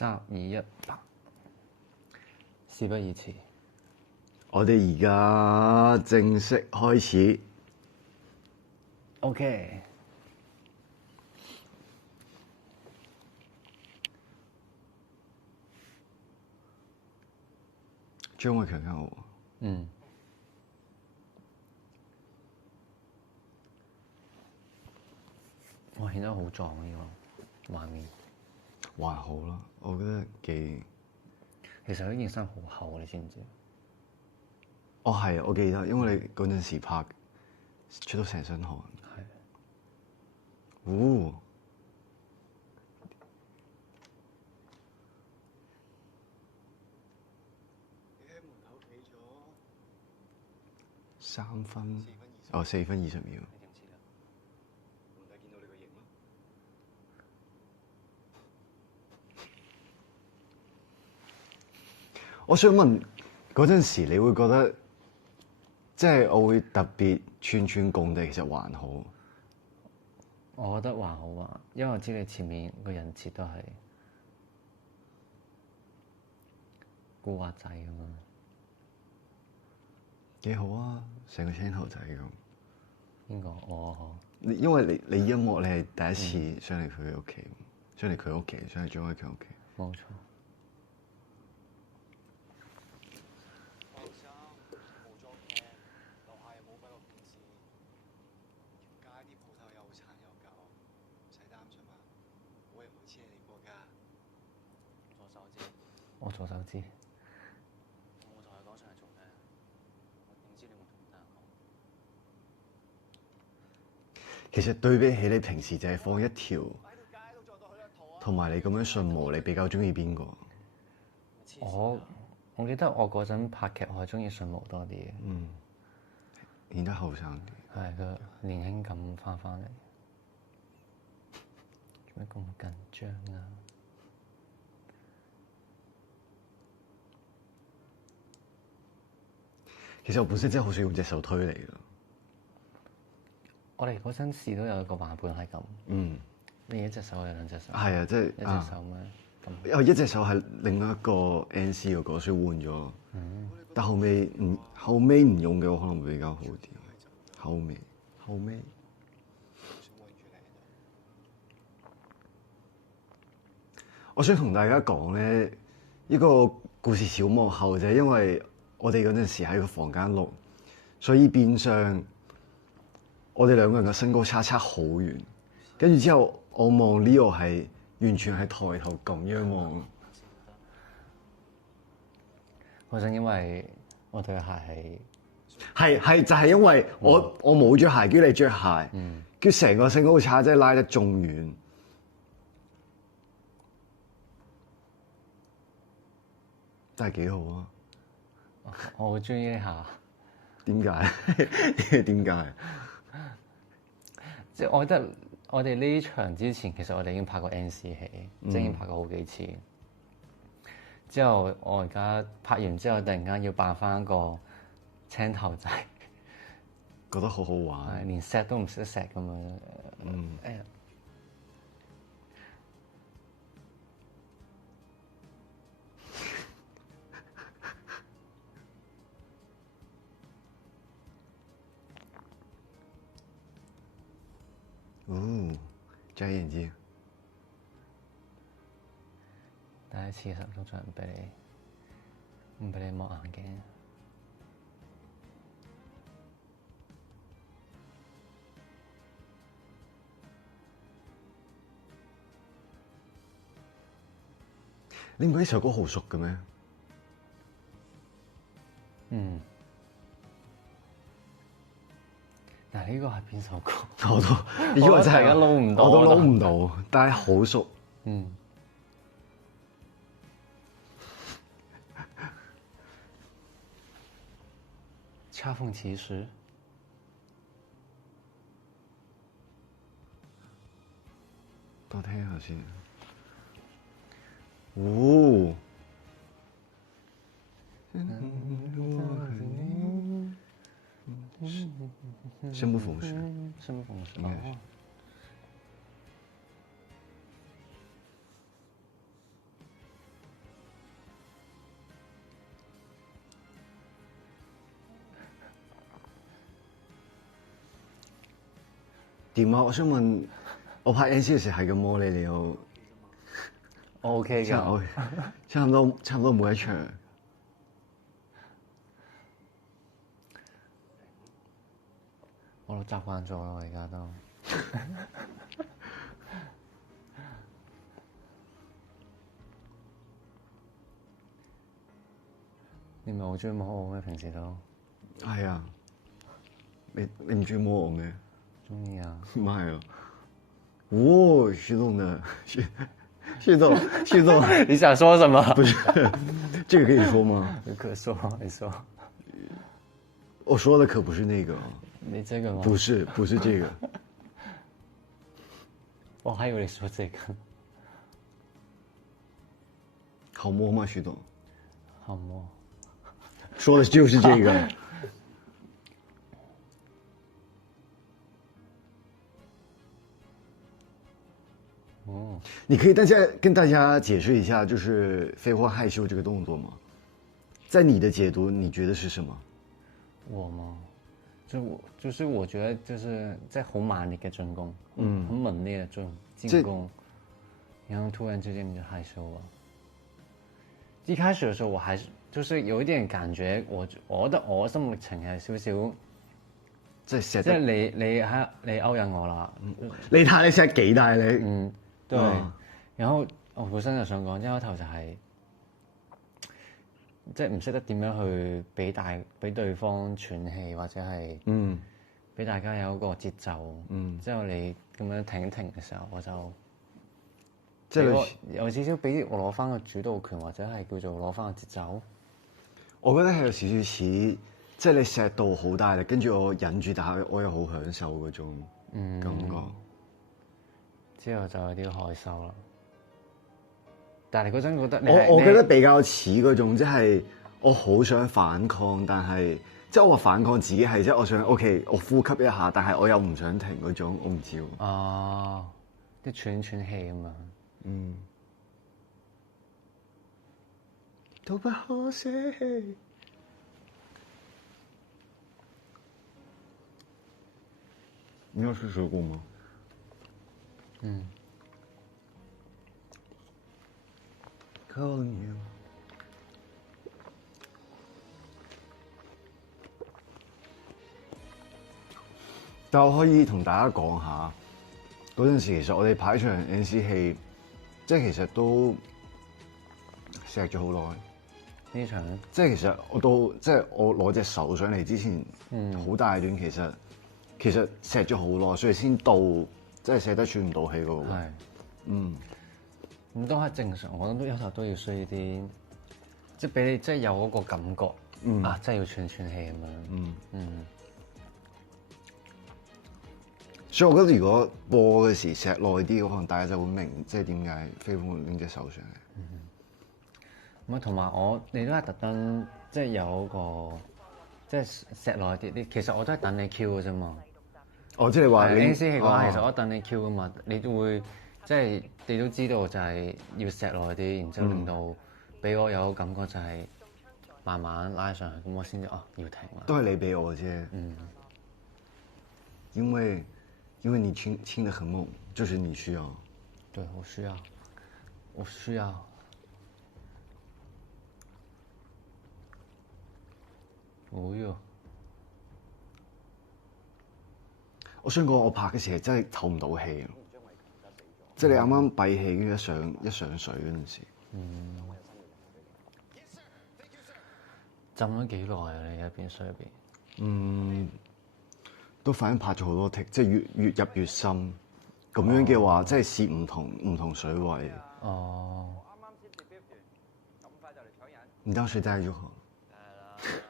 3、2、1，啪！事不宜遲，我哋而家正式開始。OK。張偉強好。嗯。哇！顯得好壯呢個畫面。還好啦，我覺得幾。其實呢件衫好厚，你知唔知？哦，係啊，我記得，因為你嗰陣時拍出到成身汗。係。哦。你喺門口企咗3分。哦，4分20秒。你點知啊？皇帝見到你個型咯。我想問嗰陣時，你會覺得即係我會特別串串共地，其實還好。我覺得還好啊，因為我知你前面個人設都係古惑仔咁嘛。幾好啊，成個青頭仔咁。邊個？我因為你音樂你係第一次上嚟佢屋企，上嚟佢屋企，上嚟張偉強屋企。冇錯。我左手知。我同佢講上嚟做咩？我點知你會同佢講？其實對比起你平時就係放一條，同埋你咁樣順毛，你比較中意邊個？我記得我嗰陣拍劇，我係中意順毛多啲嘅。嗯，顯得後生啲。係個年輕感翻嚟。做咩咁緊張啊？其實我本身真係好想用隻手推你㗎。我哋嗰陣時都有一個版本係咁。嗯。你一隻手定兩隻手？係啊，即係一隻手咩？咁。因為一隻手係另外一個 NC 嗰個，所以換咗。但後尾唔用嘅話，可能會比較好啲。後尾。我想同大家講咧，呢個故事小幕後就係因為我哋嗰陣時喺個房間錄，所以變相我哋兩個人嘅身高差好遠。跟住之後，我望 Leo 係完全係抬頭咁樣望。嗰陣因為我對鞋係就係因為我冇着鞋，叫你着鞋，跟住成個身高差真係拉得仲遠。真係幾好啊！我好中意呢下。點解？點解？即係我覺得我哋呢場之前，其實我哋已經拍過 NC 戲，即係已經拍過好幾次。之後我而家拍完之後，突然間要扮翻個青頭仔，覺得好好玩。連錫都唔識得錫咁樣。哦，摘眼睛。第一次實都仲唔俾你摸眼鏡。你唔覺得呢首歌好熟嘅咩？嗯。但係呢個係邊首歌？我都以為真係撈唔到，我都撈唔到，但係好熟。嗯。恰逢其時。多聽下先。哦。生不逢時。生不逢時。點啊？我想問，我拍 NC 嘅時係咁摸你有我 OK 㗎，差唔多每一場。我都習慣咗啦，而家都。你唔係好中意摸我咩？平時都係啊，你唔中意摸我咩？中意啊！唔係啊，哦，徐總的，徐總，你想說什麼？不是，這個可以說嗎？你可說，你說。我說的可不是那個，你這個嗎？不是這個。我還以為你說這個。好摸嗎，徐總？好摸。說的就是這個。哦，你可以跟大家解釋一下，就是廢話害羞這個動作嗎？在你的解讀，你覺得是什麼？我嗎？就是我覺得就是在好猛烈嘅進攻，很猛烈嘅進攻，然後突然之間你就害羞了。一開始的時候我還是就是有一點感覺，我覺得我心路歷程係少少，即係你勾引我啦，你睇你錫幾大你？嗯，對。然後我本身就想講，一開頭就係即係唔識得點樣去俾對方喘氣，或者係俾大家有一個節奏。之後你咁樣停一停嘅時候，我就即係有少少俾我攞翻個主導權，或者係叫做攞翻個節奏。我覺得係有少少似，即係你錫到好大力，跟住我忍住，但係我又好享受嗰種感覺。之後就有啲害羞啦。但係你嗰陣覺得我覺得比較似嗰種，即係我好想反抗，但係即係我話反抗自己係即係我想 OK，我呼吸一下，但係我又唔想停嗰種，我唔知喎。哦，啲喘氣咁樣。都不可捨棄。你有試過嗎？Calling you。但我可以同大家講下，嗰陣時其實我哋排場 NC 戲，即係其實都錫咗好耐。呢場咧，即係其實即係我攞隻手上嚟之前，好大段其實錫咗好耐，所以先到即係錫得喘唔到氣嗰個位。咁都係正常，我覺得有時候都要需要啲，即係俾你即係有嗰個感覺，啊，真係要喘氣咁樣。所以我覺得如果播嘅時錫耐啲，可能大家就會明，即係點解飛虎會拎隻手上嚟。咁啊，同埋你都係特登，即係有個即係錫耐啲。其實我都係等你 Q 嘅啫嘛。哦，即係話 NC 戲嘅話，其實我等你 Q 噶嘛，你都會即係你都知道就係要錫耐啲，然之後令到俾我有個感覺就係慢慢拉上去，咁我先至要停啦。都係你俾我啫。因為你親得很猛，就是你需要。對，我需要。哦喲！我想講，我拍嘅時係真係透唔到氣，即係你啱啱閉氣，跟住一上水嗰陣時。浸咗幾耐啊？你喺邊水入邊？都反正拍咗好多剔，即係越入越深。咁樣嘅話，即係試唔同水位。哦。你當時在就好。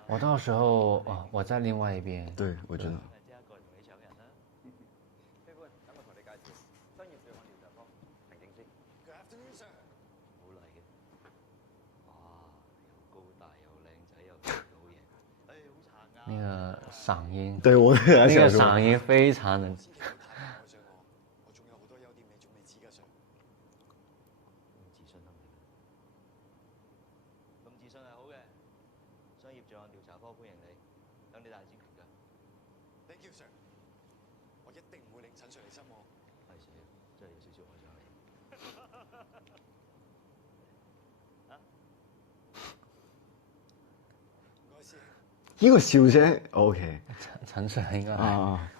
我到時候我在另外一邊。對，我知道。那個嗓音，對我那個嗓音非常的。我仲有好多優點你仲未知㗎，上。自信得嚟嘅，咁自信係好嘅，商業罪案調查科歡迎你，等你大展拳腳。Thank you, sir。我一定唔會令陳 Sir 你失望。係死，真係有少少愛上你。唔該師兄。呢個笑聲 OK 陳 Sir 應該係。啊。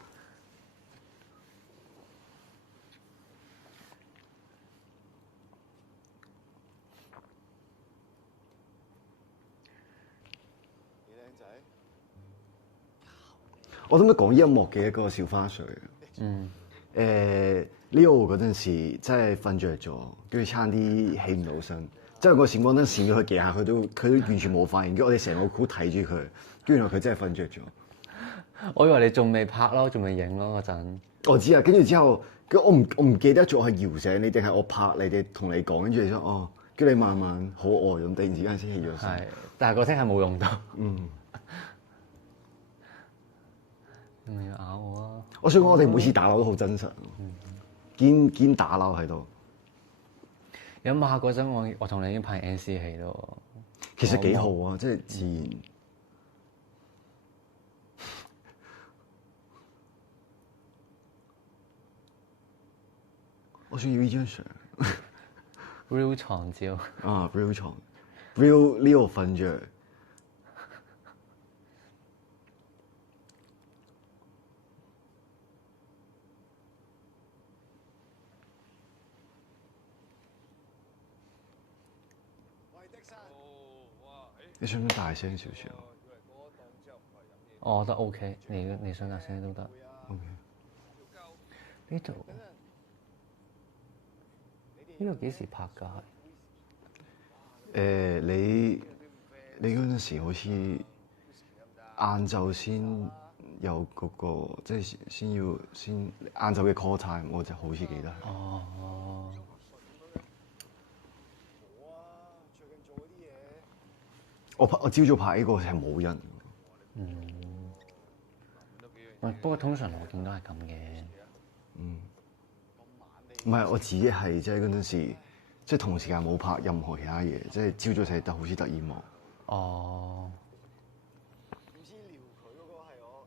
我都唔講音樂嘅一個小花絮。Leo 嗰陣時真係瞓着咗，跟住差啲起唔到身。即係個閃光燈閃咗佢幾下，佢都完全冇發現。跟住我哋成個 crew 睇住佢，跟住原來佢真係瞓着咗。我以為你仲未拍咯，仲未影咯嗰陣。我知啊，跟住之後，我唔記得咗係搖醒你定係我拍你哋同你講，跟住你話哦，叫你慢慢好呆咁，突然之間先起咗身。係，但係嗰聲係冇用到。你咪要咬我啊！我想講，我哋每次打鬧都好真實，堅打鬧喺度。有下嗰陣，我同你已經拍 NC 戲咯。其實幾好啊，即係自然。我想要呢張相。real 床照。啊 ，real 床 ，real Leo 瞓着。你想唔想大聲少少？我覺得 OK，你想大聲都得。OK。呢度幾時拍㗎？你嗰陣時好似晏晝先有嗰個，即係先晏晝嘅 call time，我就好似記得。哦。我朝早拍呢個係冇人。不過通常我見都係咁嘅。唔係我自己係即係嗰陣時，即係同時間冇拍任何其他嘢，即係朝早寫得好似得意幕。哦。唔知撩佢嗰個係我，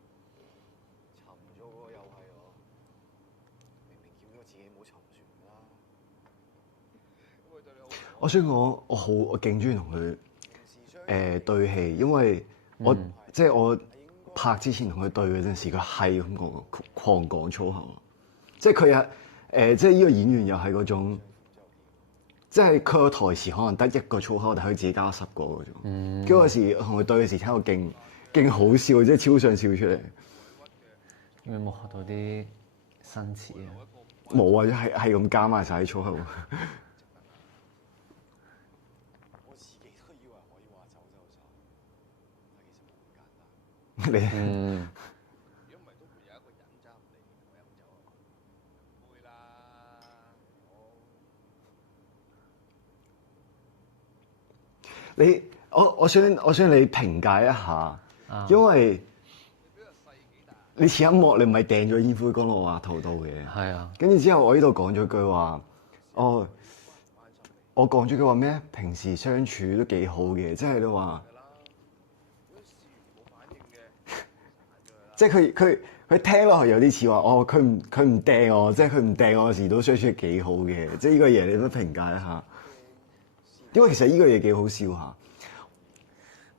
沉咗嗰個又係我，明明叫咗自己唔好沉船啦。我想講，我勁中意同佢對戲，因為即係我拍之前同佢對嗰陣時，佢係咁講狂講粗口，即係佢即係呢個演員又係嗰種，即係佢個台詞可能得一個粗口，但係佢自己加10個嗰種。跟住嗰時同佢對嘅時，聽到勁好笑，即係超想笑出嚟。有冇學到啲新詞啊？冇啊，係咁加埋晒啲粗口。我自己都以為可以話走就走，但其實冇咁簡單。你如果唔係都會有一個人揸唔嚟我飲酒啊？唔會啦，我想你評價一下，因為你前一幕你唔係掟咗煙灰缸落我額頭度嘅。係啊。跟住之後我呢度講咗句話，我講咗句話咩？平時相處都幾好嘅，即係你話，即係佢聽落去有啲似話，佢唔掟我，即係佢唔掟我時都相處得幾好嘅，即係呢個嘢你都評價一下。因為其實呢個嘢幾好笑下。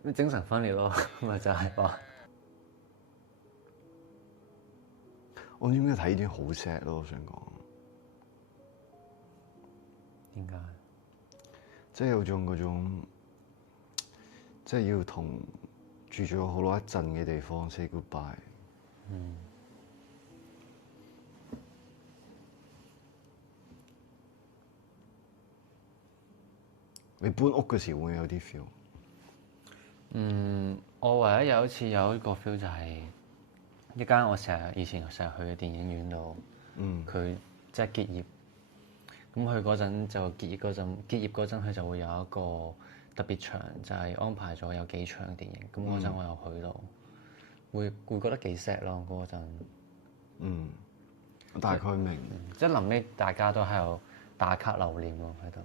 咩精神分裂咯，咪就係話。我點解睇呢段好 sad 咯？我想講，點解？即係有種嗰種，即係要同住咗好耐一陣嘅地方 say goodbye。你搬屋嘅時候會唔會有啲 feel？我唯一有一次有一個 feel 就係一間我以前成日去嘅電影院度，佢即係結業。咁佢嗰陣就結業嗰陣，佢就會有一個特別場，就係安排咗有幾場電影。咁嗰陣我又去到，會覺得幾 sad 咯嗰陣。我大概明。即係臨尾大家都喺度打卡留念咯喺度。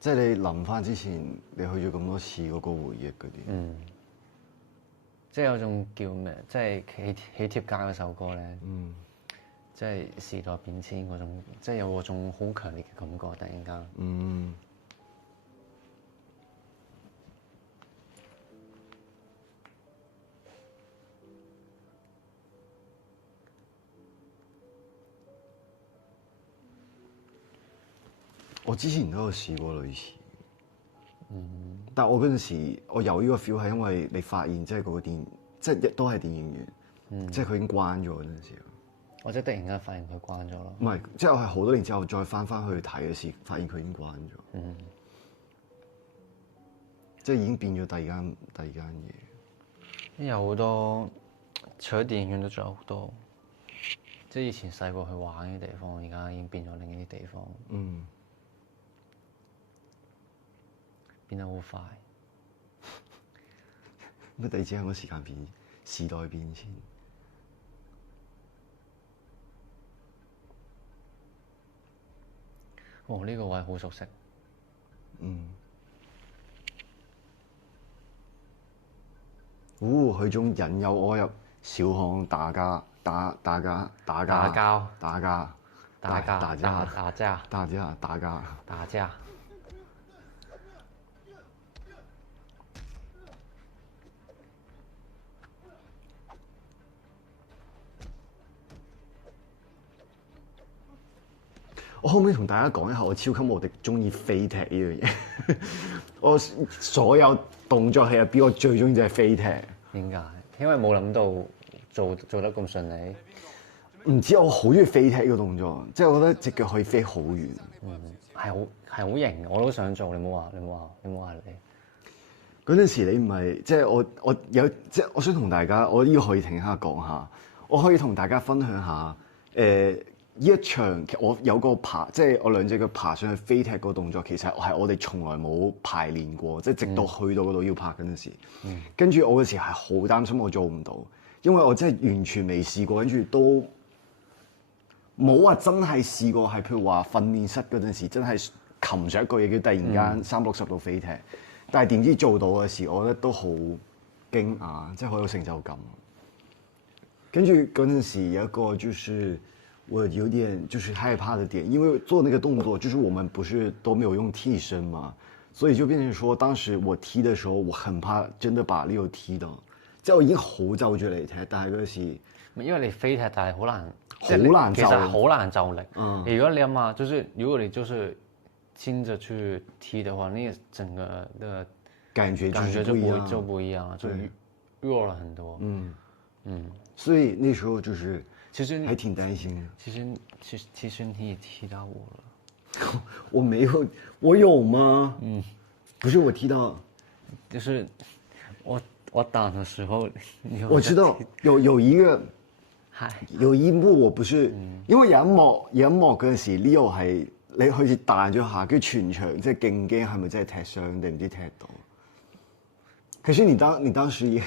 即係你諗翻之前，你去咗咁多次嗰個回憶嗰啲。即係有種叫咩？即係喜帖街嗰首歌咧。即係時代變遷嗰種，即係有嗰種好強烈嘅感覺，突然間。嗯。我之前都有試過類似，但係我嗰陣時我有呢個 feel 係因為你發現即係嗰個電，即係都係電影院，即係佢已經關咗嗰陣時。或者突然間發現佢關咗咯。唔係，即係我係好多年之後再翻去睇嘅時，發現佢已經關咗。即係已經變咗第二間嘢。有好多，除咗電影院都仲有好多，即係以前細個去玩嘅地方，而家已經變咗另一啲地方。變得好快。乜突然之間個時代變遷。哦，呢個位好熟悉。佢仲引誘我入小巷打交。我可唔可以同大家講一下，我超級無敵中意飛踢呢樣嘢。我所有動作戲入邊，我最中意就係飛踢。點解？因為冇諗到做得咁順利。唔知我好中意飛踢呢個動作，即係我覺得隻腳可以飛好遠。係好型，我都想做。你唔好話你。嗰陣時你唔係即係我有即係我想同大家，我呢個可以停下講下，我可以同大家分享下呢一場我有個即係我兩隻腳爬上去飛踢個動作，其實係我哋從來冇排練過，即係直到去到嗰度要拍嗰陣時，跟住我嗰時係好擔心我做唔到，因為我真係完全未試過，跟住都冇話真係試過係譬如話訓練室嗰陣時真係擒上一個嘢叫突然間360度飛踢，但係點知做到嘅時，我覺得都好驚訝，即係好有成就感。跟住嗰陣時有一個就是我有點就是害怕的點，因為做那個動作，就是我們不是都沒有用替身嘛，所以就變成說，當時我踢的時候，我很怕真的把Leo踢到，即係我已經好就住嚟踢，但係嗰時因為你飛踢，但係好難，好難就，其實好難就力。如果你諗下，就是如果你就是親着去踢的話，那整個的感覺就不一樣，就弱了很多。所以那時候就是其實還挺擔心的。其實你也踢到我了。我沒有，我有嗎？不是我踢到，就是我打的時候，我知道有一幕我不是，因為有一幕嗰陣時 Leo 係你好似彈咗下，跟住全場即係勁驚係咪真係踢傷定唔知踢到？可是你當時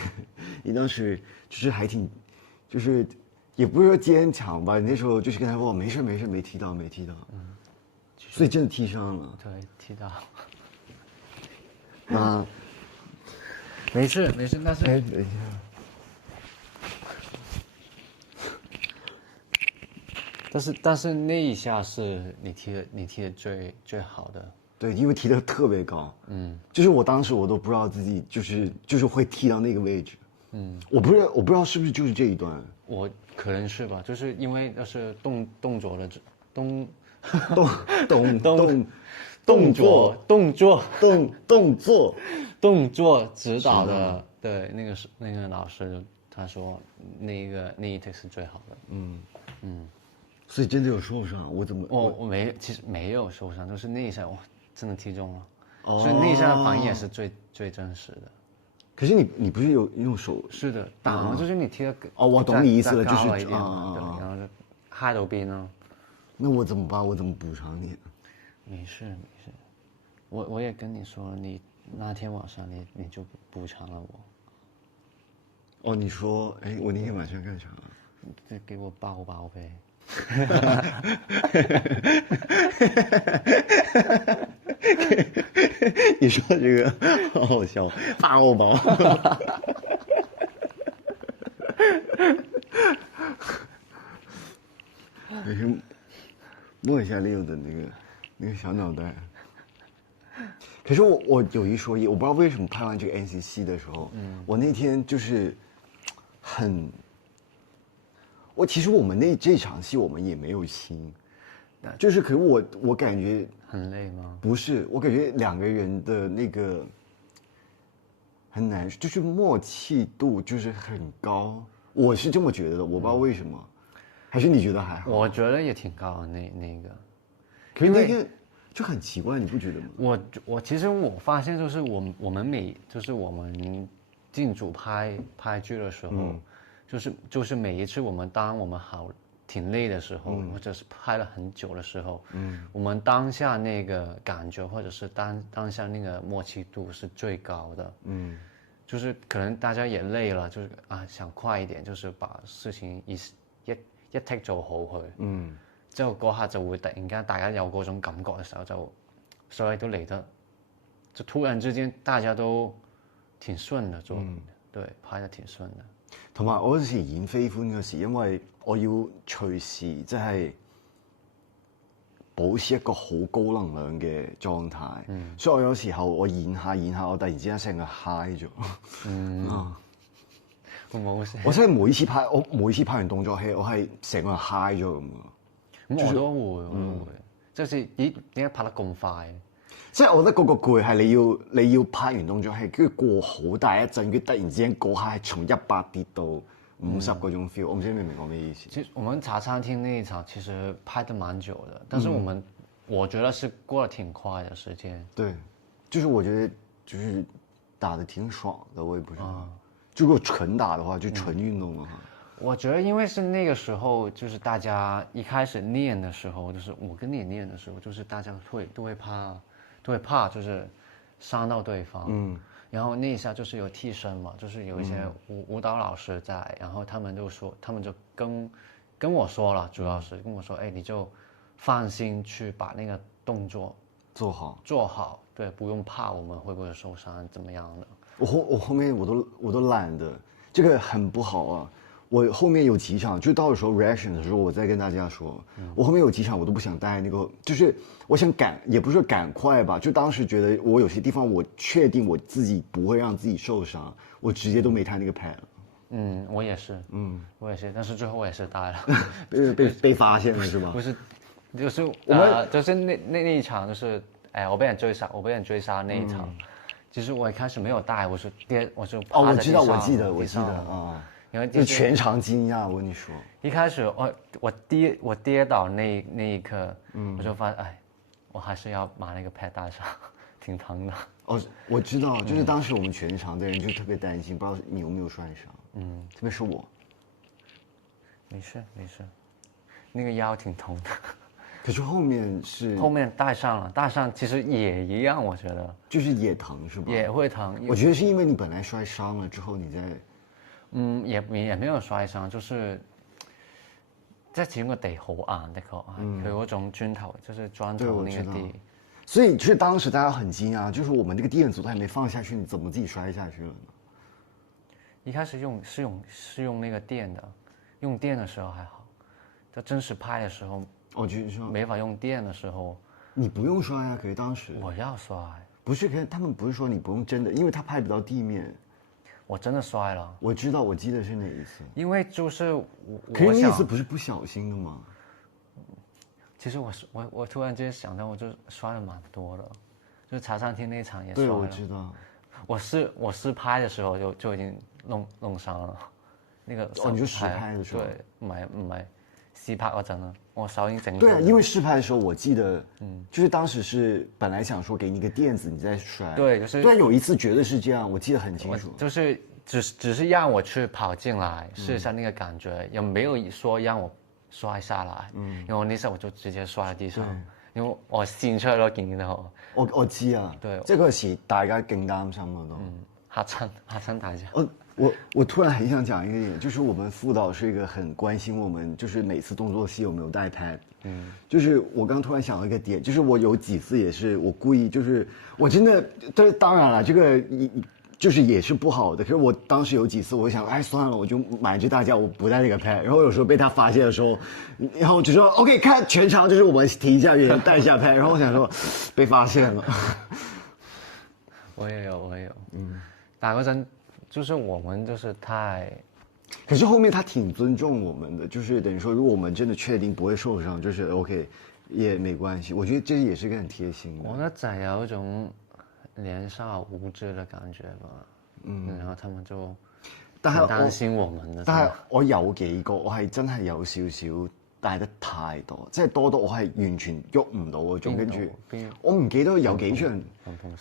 就是還挺，就是也不是說堅強吧，你那時候就是跟他說沒事沒踢到，所以真的踢傷了。對，踢到。沒事，但是等一下。但是那一下是你踢的最好的。對，因為踢得特別高，就是我當時我都不知道自己就是會踢到那個位置，我不知道是不是就是這一段，我可能是吧，就是因為那是動作的動作指導的，對，那個老師他說那一 take 是最好的，所以真的有受傷，我怎麼其實沒有受傷，就是那一下哇真的踢中了，所以那一下的反應也是最真實的。可是你不是有用手？是的，打就是你踢的我懂你意思了，就是對，然後就嗨到邊了。那我怎麼辦？我怎麼補償你？沒事，我也跟你說，你那天晚上你就補償了我。你說，我那天晚上幹啥？就給我抱唄。你說這個好好笑，抱抱。摸一下 Leo 的那个小脑袋。可是我有一说一，我不知道为什么拍完这个 NCC 的时候，我那天就是其实我们这场戏我们也没有亲，就是可是我感觉很累吗？不是，我感觉两个人的那个很难，就是默契度就是很高，我是这么觉得的，我不知道为什么，还是你觉得还好？我觉得也挺高的那个。可是那天就很奇怪，你不觉得吗？我其实我发现就是我们我们进组拍剧的时候，就是每一次我们挺累的时候，或者是拍了很久的时候，我们当下那个感觉或者是当下那个默契度是最高的，就是可能大家也累了，就是想快一點，就是把事情一 take 做好佢，之後嗰下就會突然間大家有嗰種感覺嘅時候，就所以都嚟得，就突然之間大家都挺順的做，對，拍得挺順的。同埋我嗰時演飛歡嗰時，因為我要隨時即係保持一個好高能量嘅狀態，所以我有時候我演下，我突然之間成個 high 咗。會冇事。我真係每次拍完動作戲，我係成個人 high 咗咁啊！咁我都會，即係咦點解拍得咁快？即係我覺得嗰個攰係你要拍完動作戲，跟住過好大一陣，跟住突然之間嗰下係從100跌到50嗰種 feel，我唔知你明唔明我咩意思？其實我們茶餐廳那一場其實拍得蠻久的，但是我覺得是過得挺快的時間。對，就是我覺得就是打得挺爽的，我也不知道。如果純打的話，就純運動的話。我覺得因為是那個時候，就是大家一開始練的時候，就是我跟你練的時候，就是大家都會怕，就是傷到對方。然後那一下就是有替身嘛，就是有一些舞蹈老師在，然後他們就跟我說了，主要是跟我說，哎，你就放心去把那個動作做好，對，不用怕我們會不會受傷，怎麼樣的。我後面我都懶得，這個很不好啊。我後面有幾場，就到的時候 reaction 的時候，我再跟大家說，我後面有幾場我都不想帶那個，就是我想也不是說趕快吧，就當時覺得我有些地方我確定我自己不會讓自己受傷，我直接都沒帶那個 pad。我也是，我也是，但是最後我也是帶了，被發現了是吧？不是，就是就是那一場就是，我被人追殺那一場。其實我一開始沒有帶，我是我知道，我記得啊，因為就全場驚訝，我跟你說。一開始我跌倒那一刻，我就發現，我還是要把那個 pad 帶上，挺疼的。我知道，就是當時我們全場的人就特別擔心，不知道你有沒有摔傷。特別是我。沒事，那個腰挺痛的。可是後面帶上其實也一樣，我覺得就是也疼是吧？也會疼。我覺得是因為你本來摔傷了之後，你再也沒有摔傷，就是即係始終個地好硬的確，佢嗰種磚頭就是磚頭那個地。所以就是當時大家很驚訝，就是我們這個墊子都還沒放下去，你怎麼自己摔下去了呢？一開始是用那個墊的，用墊的時候還好，在真實拍的時候。就是說沒法用電的時候，你不用摔啊，可是當時我要摔，不是，可是他們不是說你不用真的，因為他拍不到地面，我真的摔了。我知道，我記得是哪一次，因為就是可是那一次不是不小心的嗎？其實我突然間想到，我就摔了蠻多的，就是茶餐廳那一場也摔了。對，我知道。我試拍的時候就已經弄傷了，那個你就試拍的時候，對，唔係試拍嗰陣啦，我手已經整。對啊，因為試拍的時候，我記得，就是當時是本來想說給你一個墊子，你再摔。對，就是。但有一次絕對是這樣，我記得很清楚。就是只是讓我去跑進來試一下那個感覺，也沒有說讓我摔下來。因為我那時候我就直接摔喺地上，因為我跣出去咯，見到。我知啊，對，即係嗰時大家勁擔心啊都。嚇親大家。我突然很想講一個點，就是我們副導是一個很關心我們，就是每次動作戲有沒有帶 pad。就是我剛突然想到一個點，就是我有幾次也是我故意，就是我真的，當然了，這個就是也是不好的。可是我当时有几次，我想，哎，算了，我就瞒着大家，我不带那个 pad。然后有时候被他发现的时候，然后就说 OK， 看全场就是我们停一下，有人带一下 pad。然后我想说，被发现了。我也有，打嗰陣就是我們就是太，可是后面他挺尊重我们的，就是等于说，如果我们真的确定不会受伤，就是 OK， 也没关系。我觉得这也是个很贴心的。我覺得就係有一種年少無知的感覺吧。然後他們就但係擔心我們的。但係我有幾個，我係真係有少少帶得太多，即係多到我係完全喐唔到嗰種。跟住我唔記得有幾場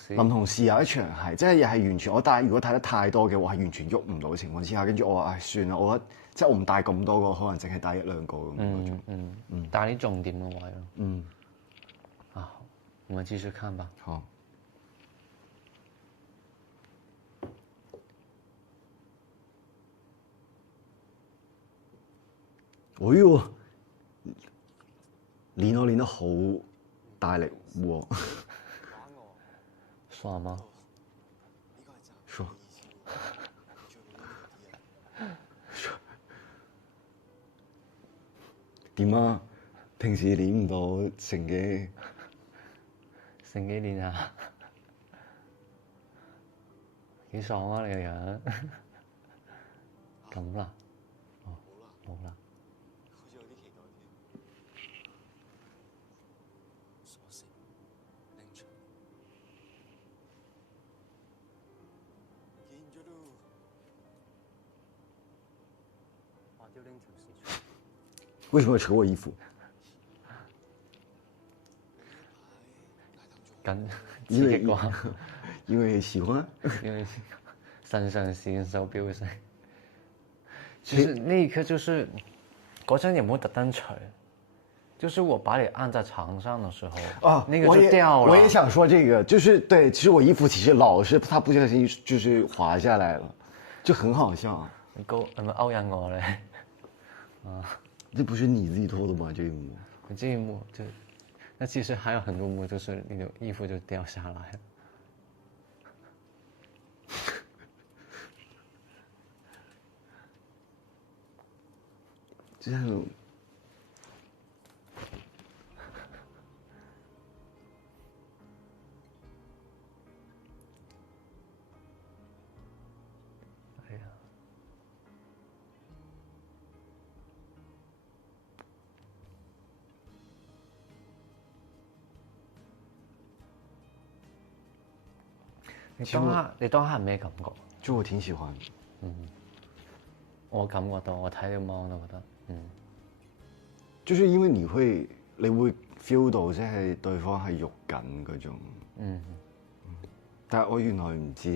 林同事有一場係，即係又係完全我帶，如果帶得太多嘅，我係完全喐唔到嘅情況之下，跟住我話唉算啦，我覺得即係我唔帶咁多個，可能淨係帶一兩個咁嗰種。帶啲重點嘅位咯。啊，我們繼續看吧。好。哎呦，練我練得好大力喎！爽嗎？爽。點啊？平時練唔到成幾練下，幾爽啊！你個人咁啦，哦，冇啦。為什麼要扯我衣服？緊刺激啩？因為喜歡。因為腎上腺素飆升。就是那一刻，就是嗰陣有冇特登除？就是我把你按在床上的時候，啊，那個就掉了。我也想說這個，就是對，其實我衣服其實老是，它不小心就是滑下來了，就很好笑。你勾引我嘞？啊，這不是你自己脫的嗎？這一幕？這一幕就，那其實還有很多幕，就是那個衣服就掉下來了。這樣。你當下係咩感覺？就我挺喜歡。我感覺到，我睇到芒都覺得，就是因為你會 feel 到即係對方係喐緊嗰種。但係我原來唔知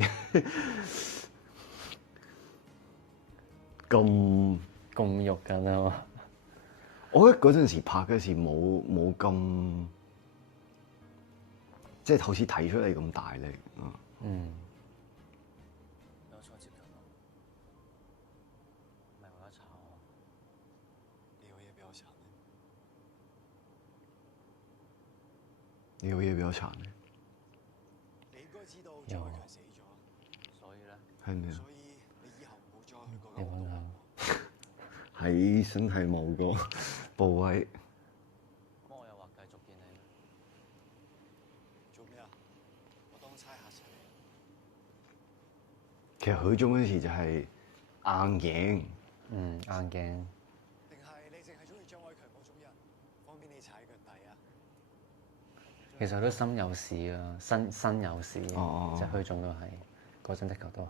咁喐緊啊嘛。我覺得嗰陣時拍嗰時冇咁，即係好似睇出嚟咁大力。有錯接近我，唔係為咗炒我。你有嘢比我慘咩？你有嘢比我慘咩？你應該知道張偉強死咗，所以咧係咩啊？所以你以後唔好再去嗰個喺身體某個部位。咁我又話繼續見你。做咩啊？我當差嚇死你。其實許總嗰時就係硬頸。硬頸。定係你淨係中意張偉強嗰種人，方便你踩腳底啊？其實都心有事啊，身有事，即係許總都係，嗰陣的確都係。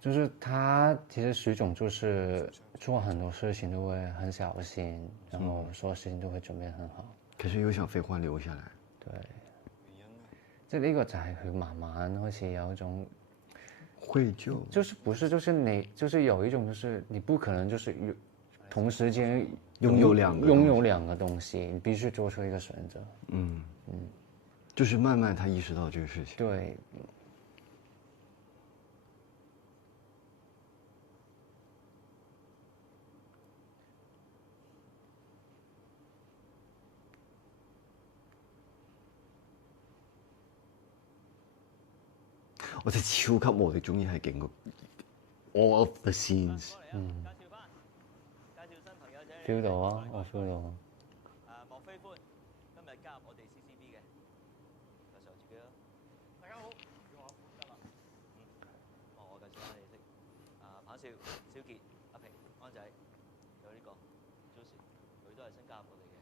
就是他其實許總就是做很多事情都會很小心，然後所有事情都會準備很好。可是又想飛歡留下來。對。即係呢個就係佢慢慢開始有一種愧疚，就是不是就是你就是有一種就是你不可能就是同時間擁有兩個東西，你必須做出一個選擇。就是慢慢他意識到這個事情。對。我真係超級無敵中意係勁過 all of the scenes。feel 到啊，我 feel 到。莫非歡今日加入我哋 CCB 嘅，介紹自己啦。大家好，叫我歡得啦。我介紹下你識。彭少、小傑、阿平、安仔，有呢個 Joseph，佢都係新加入我哋嘅。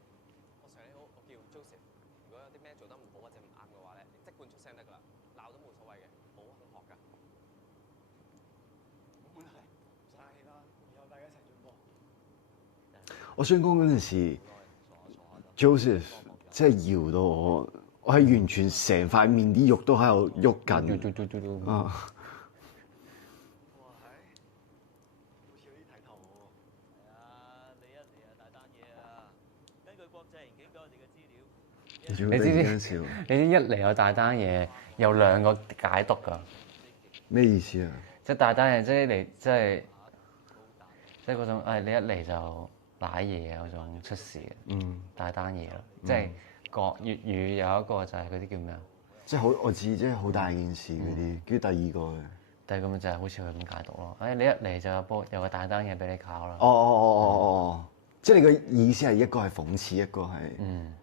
我常你好，我叫 Joseph。如果有啲咩做得唔好或者唔啱嘅話咧，你即管出聲得㗎啦，鬧都冇所謂嘅，好肯學㗎。冇問題，唔使客氣啦，以後大家一齊進步。我想講嗰陣時，Joseph 真係搖到我係完全成塊面啲肉都喺度喐緊。啊！哇係，好似有啲睇頭喎。係啊，你一嚟啊大單嘢啊！根據國際刑警俾我哋嘅資料，你做你知唔知？咩笑？你知一嚟有大單嘢，有兩個解讀㗎。咩意思啊？即係大單嘢，即係嚟，即係嗰種你一嚟就賴嘢嗰種出事嘅。嗯，大單嘢咯，即係粵語有一個就係嗰啲叫咩啊？即係好，我知，即係好大件事嗰啲。跟住第二個嘅。第二個咪就係好似佢咁解讀咯。你一嚟就有個大單嘢俾你考啦。哦，即係你嘅意思係一個係諷刺，一個係。嗯。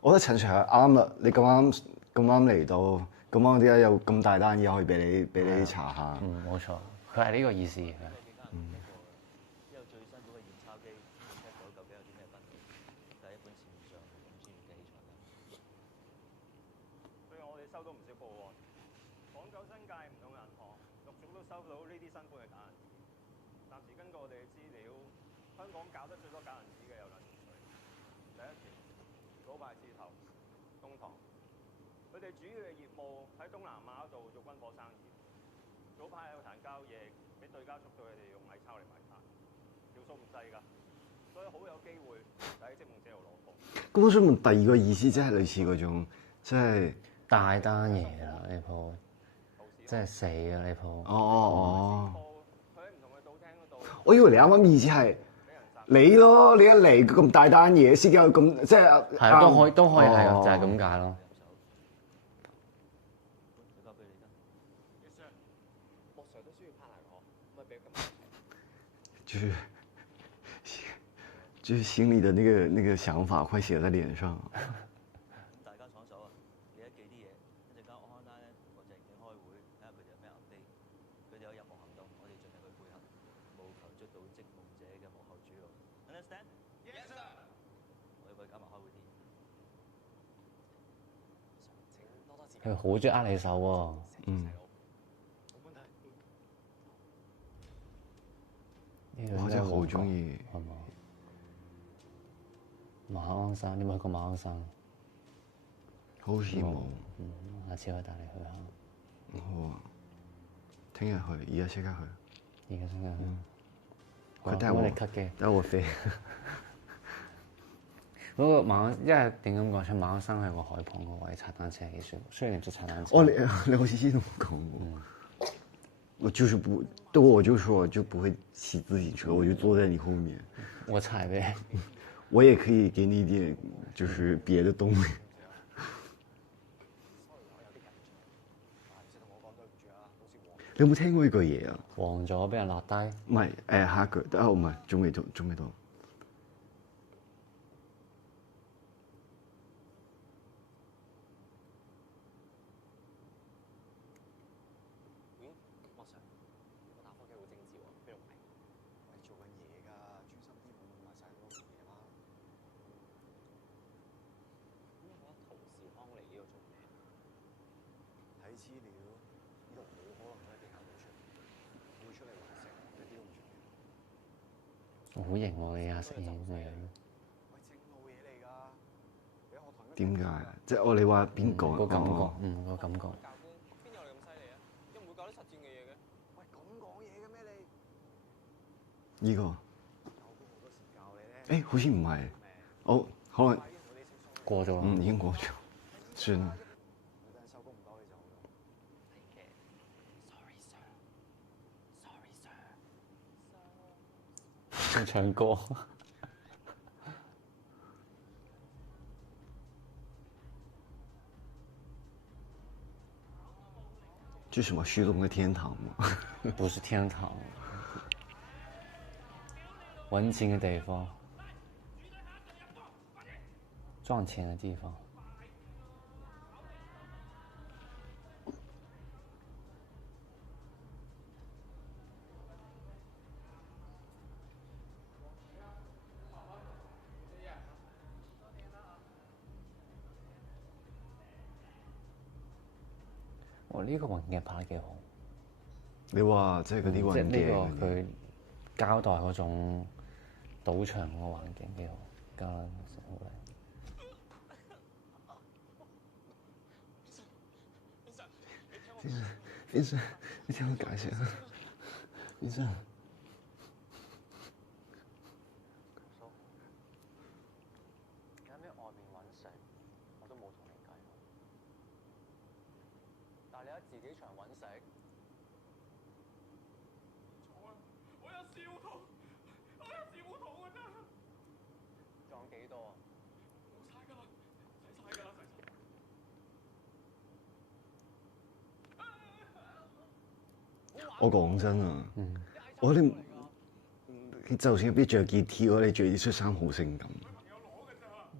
我覺得陳 Sir 係啱啦，你咁啱嚟到，咁啱點解有咁大單嘢可以俾你查下？冇錯，佢係呢個意思嘅。之後最新嗰個驗鈔機 check 到究竟有啲咩不妥，但係一般市面上係咁專業嘅器材㗎。最近我哋收到唔少報案，港九新界唔同銀行陸續都收到呢啲新款嘅假銀紙。暫時根據我哋嘅資料，香港搞得最多假銀紙嘅有兩條水。第一條早排字頭東堂，佢哋主要嘅業務喺東南亞嗰度做軍火生意。早排有談交易，俾對家捉到佢哋用偽鈔嚟買單，條數唔細㗎，所以好有機會喺積夢者度攞貨。咁我想問第二個意思，即係類似嗰種，即係大單嘢啦呢鋪，真係死啊呢鋪。哦。佢喺唔同嘅賭廳嗰度。我以為你啱啱意思係你咯，你一嚟咁大單嘢，先有咁即係。係啊，都可以係哦就係咁解咯。交俾你得。莫 Sir 都需要 partner 我，可唔可以俾咁就是心裡的那個想法，快寫在臉上。咁大家爽手啊！記得記啲嘢，一陣間我開單咧，同國際刑警開會，睇下佢哋有咩 update。佢哋有任何行動，我哋盡力去配合，務求捉到積夢者嘅幕後主腦。Understand? Yes, sir。我哋會加埋開會添。請多多指教。佢好中意握你手喎。嗯。我真係好中意。係嘛？馬鞍山，你有冇去過馬鞍山？好羨慕。下次可以帶你去下。好啊！聽日去，而家即刻去。而家先去。佢帶我你 cut 嘅。帶我飛。嗰個馬鞍，因為點咁講？出馬鞍山係個海旁個位，踩單車係幾舒服。雖然你唔識踩單車。哦，你好似之前同我講過。我就是不，對我就說我就不會騎自行車，我就坐在你後面。我踩唄。我也可以給你一點，就是別的東西。你有冇聽過呢句嘢啊？黃咗俾人落低。唔係，下一句，唔係，仲未到。莫 Sir，我打火機好精緻喎，邊度買？我哋做緊嘢㗎，專心啲，冇買晒嗰個嘢啦。點解覺得陶氏康利呢個做咩？睇資料，呢度冇可能喺地下冇出，會出嚟揾食，一啲都唔出奇。好型喎！你阿食嘢咁樣。喂，正路嘢嚟㗎，俾學堂點解？即係你話邊個？個感覺，哦個感覺。教官邊有你咁犀利啊？又唔會教啲實戰嘅嘢嘅？喂，咁講嘢嘅咩你？呢個。有好多時教你咧。好似唔係。哦，可能。過咗啦。已經過咗。算啦。有陣收工唔多你就好咯。係嘅。Sorry sir。Sorry sir。仲唱歌。就什麼虛榮嘅天堂嘛？不是天堂，揾錢嘅地方，賺錢嘅地方。我呢個環境拍得幾好。你話即係嗰啲運即係呢鏡，個佢交代嗰種賭場嗰個環境幾好，交代得好靚。先生，你聽我解釋啊，先生。你喺外面揾食，我都冇同你計。但係你喺自己場揾食。我有笑圖，我有笑圖㗎咋。撞幾多啊？冇晒㗎啦，洗晒㗎啦，洗晒。我講真啊，我哋就算入邊着件 T，我哋着啲恤衫好性感。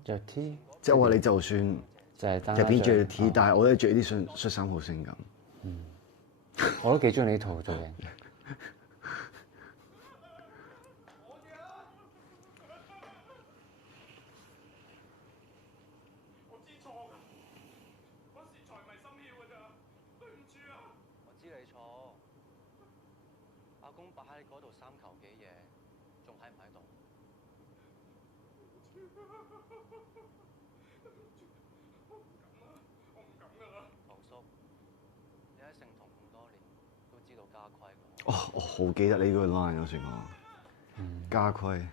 着 T，即係話你就算就係單入邊着 T，哦但係我都係着啲恤衫好性感。我都幾中意呢套造型。我知錯㗎，嗰時財迷心竅㗎咋，對唔住啊！我知你錯。阿公擺喺嗰度3球幾嘢，仲喺唔喺度？我唔敢㗎啦。牛叔，你喺聖堂咁多年，都知道家規㗎。哦，我好記得你嗰個 line 嗰時我家規。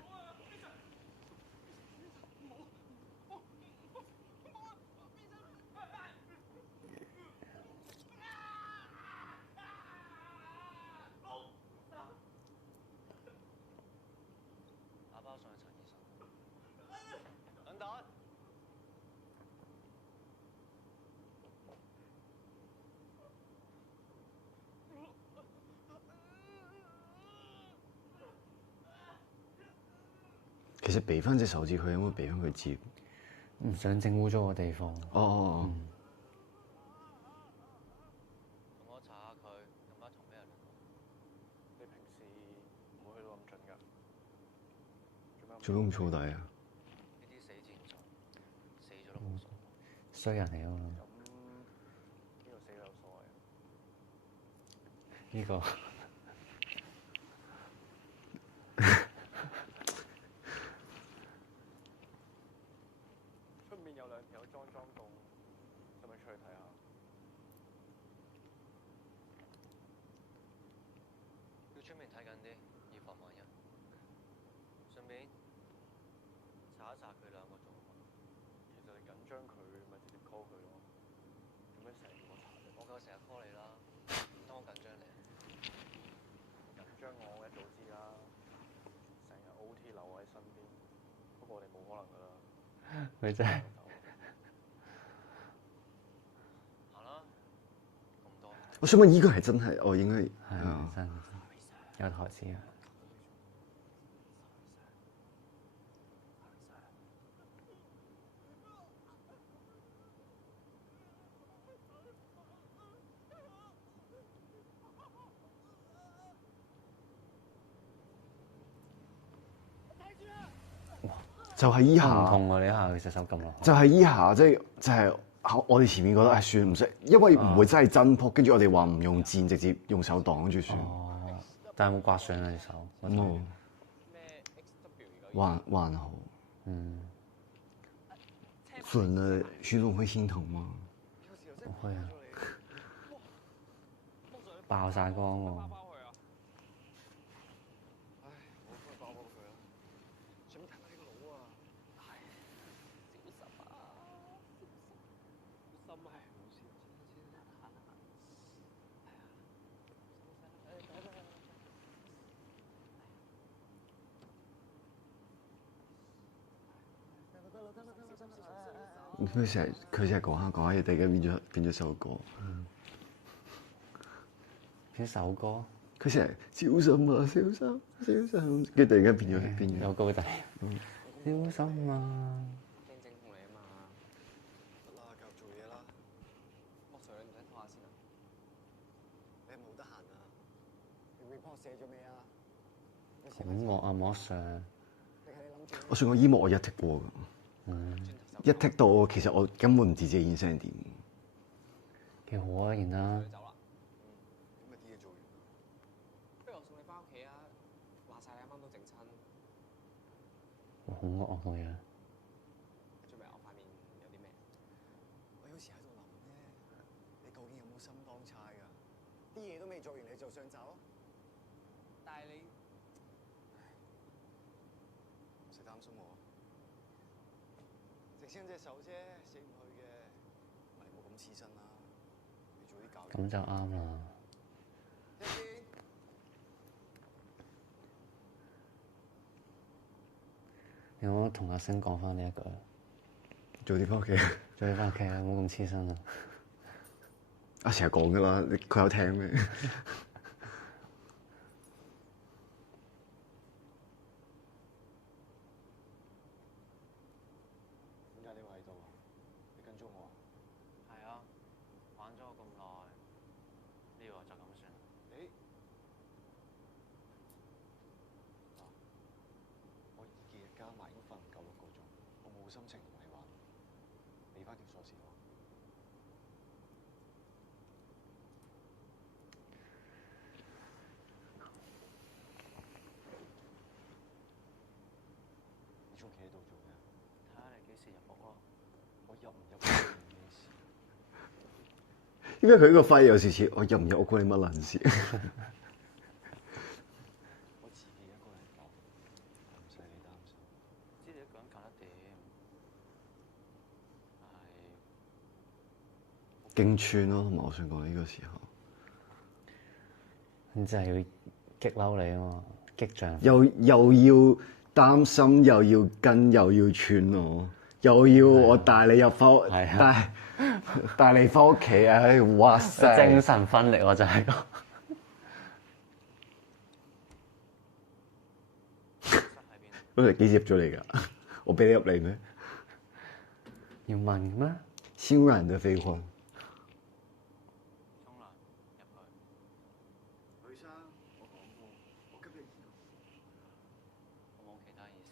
打包上去陳醫生。等等。其實俾翻隻手指佢，有冇俾翻佢接？唔想整污糟個地方。哦，同我查下佢近排同咩人聯絡？你平時唔會去到咁盡㗎。做咩咁燥底啊？呢啲死戰組，死咗都冇所謂。衰人嚟啊嘛！咁呢個死有所謂。呢個出面有兩條友裝工，使唔使出去睇下？要出面睇緊啲，以防萬一。順便查一查佢兩個狀況。其實你緊張佢，咪直接 call 佢咯。做咩成個查啫？我夠成日 call 你啦，唔通我緊張你？緊張我一早知啦，成日 OT 留我喺身邊。不過我哋冇可能㗎啦。佢真係行啦，咁多。我想問呢個係真係，我應該係真有台詞啊！就係依唔下，痛喎！你一下佢隻手撳落去，就係依下，即係我哋前面覺得算唔識，因為唔會真係真撲，跟住我哋話唔用箭，直接用手擋住算。哦，但係有冇刮傷啊隻手？冇，咩 XW 而家還好。嗯，損了，徐總會心疼嗎？唔會啊，爆晒光喎！包佢啊！唉，我幫佢包佢啦。想睇下呢個腦啊！唉，小心啊！小心係冇事。佢成日講下嘢，突然間變咗首歌。邊首歌？佢成日小心啊，小心，小心，跟住突然間變咗有高底。小心啊！驚整痛你啊嘛！得啦，繼續做嘢啦。莫 Sir 你唔使拖下先啊？你係咪好得閒啊？你 report 寫咗未啊？咁我阿莫 Sir，定係你諗住？我上個醫幕我一剔過㗎，一剔到其實我根本唔知自己演成點。幾好啊，然啦。走啦。咁咪啲嘢做完啦。不如我送你翻屋企啊！話晒你啱啱都整親，好惡啊佢啊！準備我塊面有啲咩？我有時喺度諗咧，你究竟有冇心當差㗎？啲嘢都未做完你就想走？但係你唔使擔心我，直親隻手啫，死唔去嘅。咪冇咁黐身啦，你早啲搞掂。咁就啱啦。一邊有冇同阿星講翻呢一句？早啲翻屋企。早啲翻屋企啊！唔好咁黐身啊！啊，成日講㗎啦，佢有聽咩？點解你會喺度啊？你跟蹤我啊？係啊，玩咗我咁耐，呢個就咁算。你嗱，我2日加埋已經瞓唔夠6個鐘，我冇心情同你玩，俾翻條鎖匙我。你仲企喺度做咩？睇下你幾時入屋咯。我入唔入關你咩事？因為佢個肺有時似我入唔入屋關你乜撚事？我自己一個人搞，唔使你擔心。知你一個人搞得掂，勁串咯，同埋我想講呢個時候，係真係要激嬲你啊嘛，激漲。又要擔心，又要跟，又要串我，又要我帶你入翻屋，係啊帶你翻屋企啊！哇塞！精神分裂我就係講。嗰時幾時入咗嚟㗎？我俾你入嚟咩？要問嘅咩？欣然的飛歡。沖涼入去，許生，我講過，我今日我冇其他意思。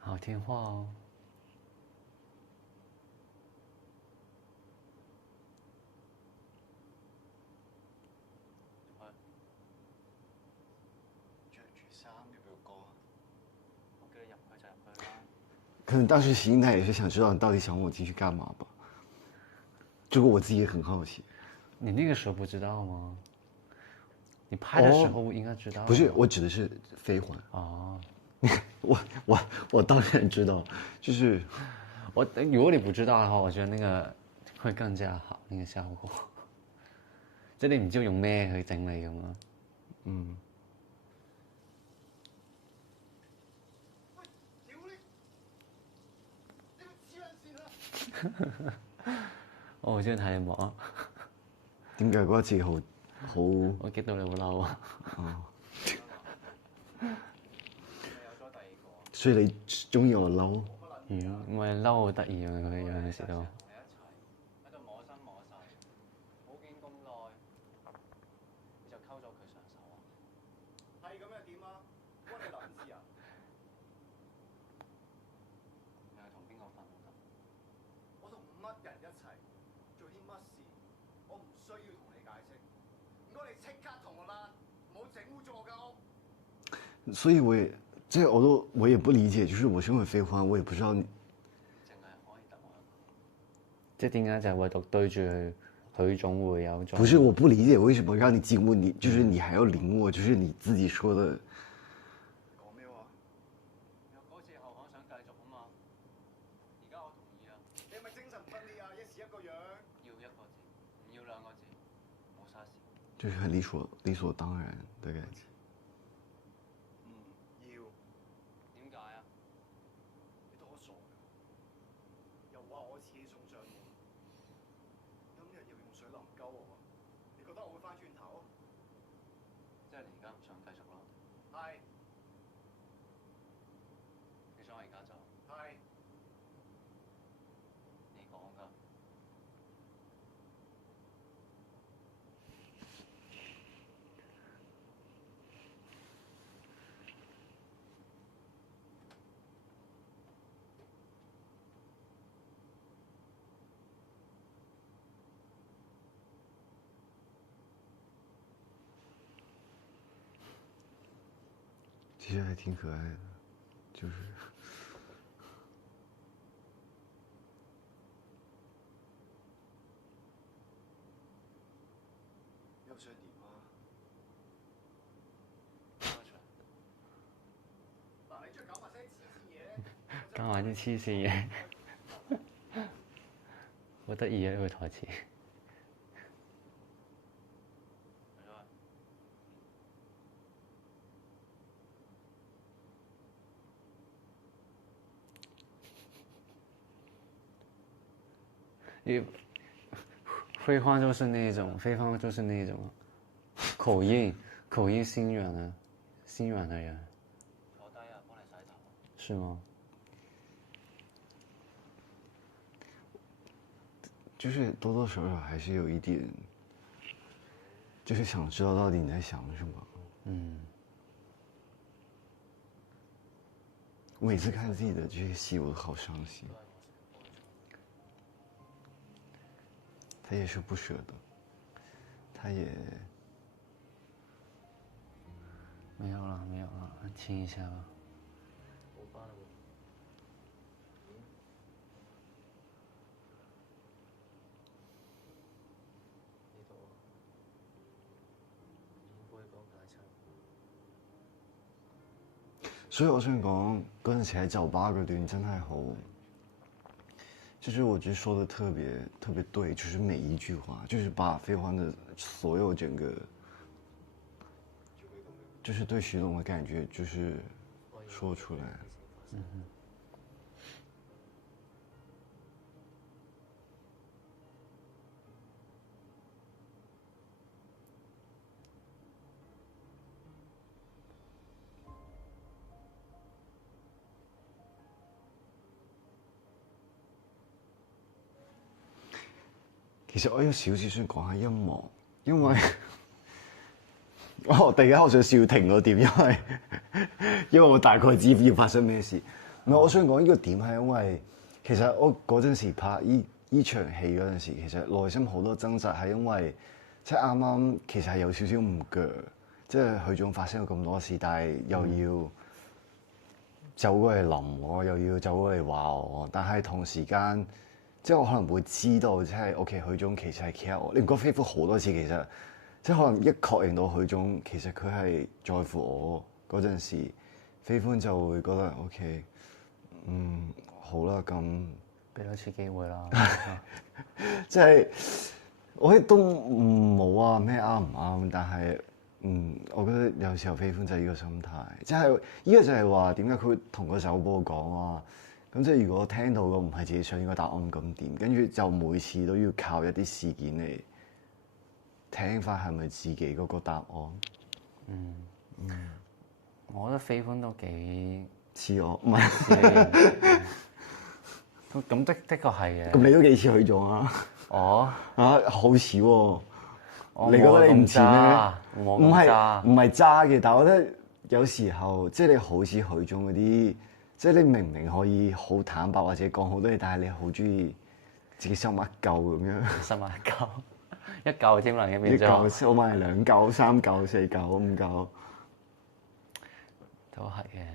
好聽話哦。着住衫入去歌啊！我叫你入去就入去啦。可能當時心態也是想知道你到底想我進去幹嘛吧。這個我自己也很好奇。你那個時候不知道嗎？你拍的時候應該知道。不是，我指的是飛歡。哦，我當然知道，就是如果你不知道的話，我覺得那個會更加好，那個效果。即係你唔知道用咩去整理咁咯。嗯。屌你！你咪黐撚線啊！我好中意睇你望，點解嗰一次好？我激到你好嬲啊！所以你中意我嬲？唔係嬲好得意啊！佢有陣時都。喺度摸身摸勢，冇見咁耐，你就溝咗佢上手啊？係咁又點啊？關你撚事啊？你係同邊個瞓得？我同乜人一齊做啲乜事，我唔需要同你解釋。唔該你即刻同我啦，唔好整污咗我間屋。所以我也不理解，就是我身為飛歡，我也不知道你。淨係可以得我一個。即係點解就係唯獨對住許總會有種？不是，我不理解為什麼讓你經過你，就是你還要領我，就是你自己說的。講咩話？有嗰次後巷想繼續啊嘛，而家我同意啦，你係咪精神分裂啊？一時一個樣。要一個字，唔要兩個字，冇嘥事。就是很理所當然的感覺。要。點解啊？你當我傻㗎？又話我自己送上門，今日又要救我？你覺得我會翻轉頭？即係你而家唔想繼續咯？係你想我而家走？係。你講㗎。其实还挺可爱的，就是又想點啊？嗱，你出去搞埋啲黐線嘢，搞埋啲黐線嘢，好得意啊！呢句台詞。慧芳就是那种，菲芳就是那种口音心软的人。坐低啊，幫你洗頭。是嗎？就是多多少少还是有一点，就是想知道到底你在想什么。嗯。我每次看自己的这些戏，我都好伤心。他也是不舍得，他也没有了，亲一下吧。冇翻啦喎。呢度啊，五杯講解餐。所以我想講嗰陣時喺酒吧嗰段真係好，就是我覺得說的特別對，就是每一句話，就是把飛歡的所有整個，就是對徐總的感覺，就是說出來。其實我有少少想講下音樂，因為突然間我想笑停個點，因為我大概知要發生咩事。唔係，我想講呢個點係因為其實我嗰陣時拍依場戲嗰陣時，其實內心好多掙扎，係因為即係啱啱其實係有少少唔腳，即係許總發生咗咁多事，但係又要走過嚟淋我，又要走過嚟話我，但係同時間。即係我可能會知道，即係 OK，許總其實係 care 我。你唔覺得飛歡好多次其實，即係可能一確認到許總其實佢係在乎我嗰陣時，飛歡就會覺得 OK，好啦咁，俾多次機會啦。即係我亦都冇話咩啱唔啱，但係我覺得有時候飛歡就係呢個心態，即係呢個就係話點解佢會同個首播講話。咁即係如果聽到個唔係自己想要個答案咁點？跟住就每次都要靠一啲事件嚟聽翻係咪自己嗰個答案？我覺得飛歡都幾似我，唔係。咁的確係嘅。咁你都幾似許總啊？哦，好似喎。我你覺得你唔似咩？唔係唔係渣嘅，但係我覺得有時候即係你好似許總嗰啲。即係你明明可以好坦白或者講好多嘢，但係你好中意自己收埋一嚿咁樣。收埋一嚿添啦，變咗。一嚿收埋2嚿、3嚿、4嚿、5嚿。都係嘅，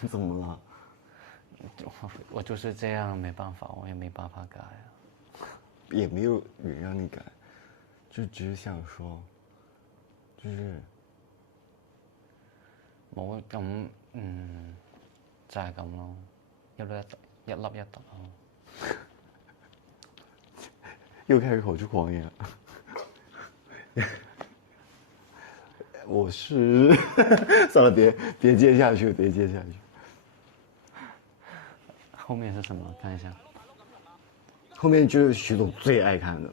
係。怎麼了？我就是這樣，沒辦法，我也沒辦法改啊。也沒有人讓你改，就只是想說，就是冇咁，就係咁咯，一粒一突咯。又開始口出狂言。我是算了，别接下去，别接下去。后面是什么？看一下。后面就是徐总最爱看的。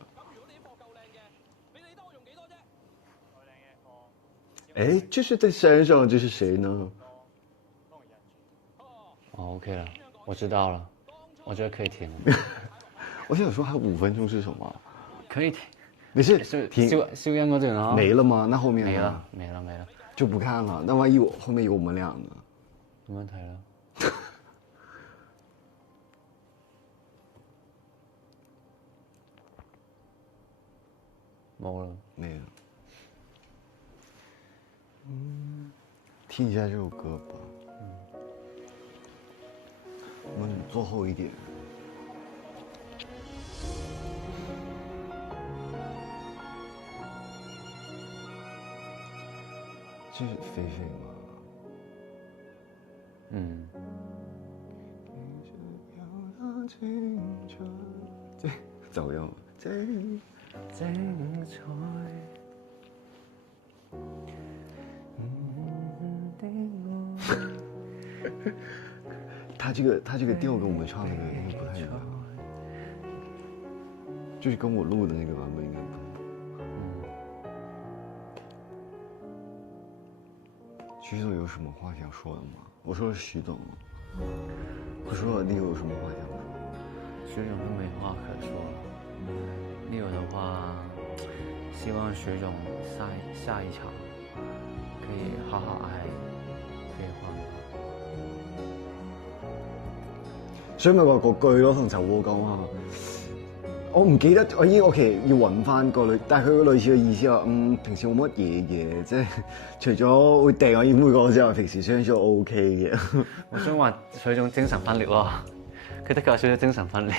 哎，这是在山上，这是谁呢？哦，OK 了，我知道了，我觉得可以停了。我想说还有5分钟是什么？可以停。没事，燒停。燒音嗰段咯。没了吗？那后面呢沒了，沒了，沒了。就不看了。那万一後面有我們倆呢？冇問題啦。冇了。没了。听一下这首歌吧。我们坐后一点。这是菲菲吗？嗯。走樣精彩。他这个调跟我们唱的那个不太一样，就是跟我录的那个版本应该不太一样。徐总有什么话想说的吗？我说是徐总，我说你有什么话想说？徐总都没话可说了。你有的话，希望徐总下一场可以好好挨飛翻。所以咪話嗰句咯，同陳和講話。我唔記得，我已經我其實要揾翻個類，但係佢個類似嘅意思話，平時冇乜嘢嘅，即係除咗會掟我煙灰缸之外，平時相處 O K 嘅。我想話徐總精神分裂咯，佢的確有少少精神分裂。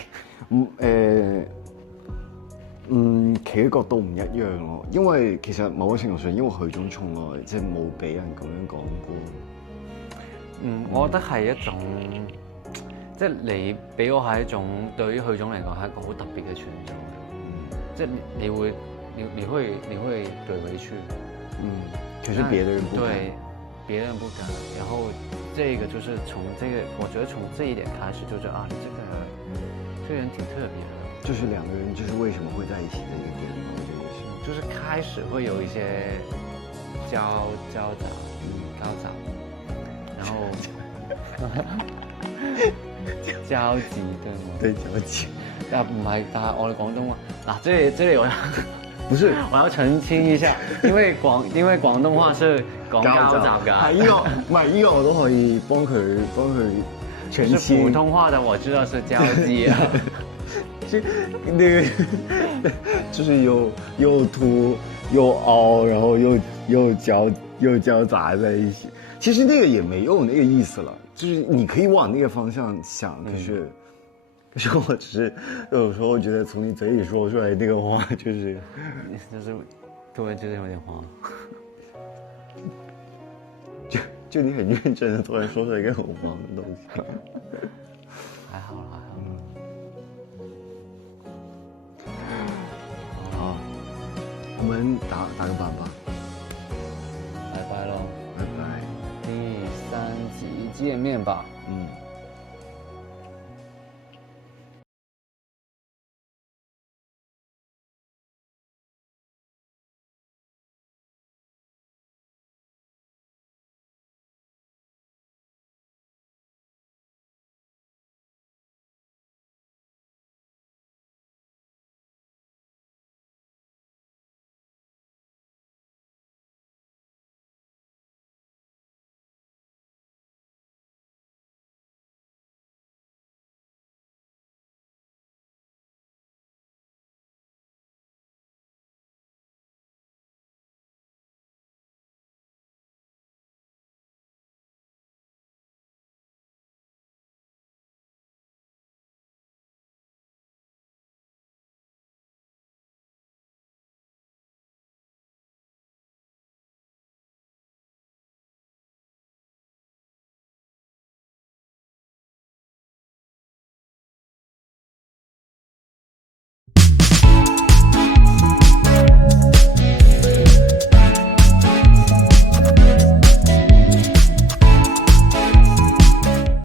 企嘅角度唔一樣咯，因為其實某個程度上，因為許總從來即係冇俾人咁樣講過。我覺得係一種，即係你俾我係一種對於許總嚟講係一個好特別嘅存在。即係你會對委屈。可是別的人不敢。對，別人不敢。然後這個就是從這個，我覺得從這一點開始就是啊，這個人挺特別的。就是兩個人就是為什麼會在一起的一個點嘛，我覺得是。就是開始會有一些交雜，然後交集對嗎？對，交集。但唔係，但係我哋廣東話嗱，這裡我要不是，我要澄清一下，因為廣東話是講交雜㗎。係呢個，唔係呢個我都可以幫佢澄清。是普通話的，我知道是交際啊。就那個就是又凸又凹，然後又交雜在一起。其實那個也沒有那個意思了，就是你可以往那個方向想，可是我只是有時候覺得從你嘴裡說出來那個話，就是突然覺得有點慌。就你很認真的突然說出來一個很慌的東西。還好啦，還好。好，我們打個板吧。拜拜咯，拜拜。第3集見面吧。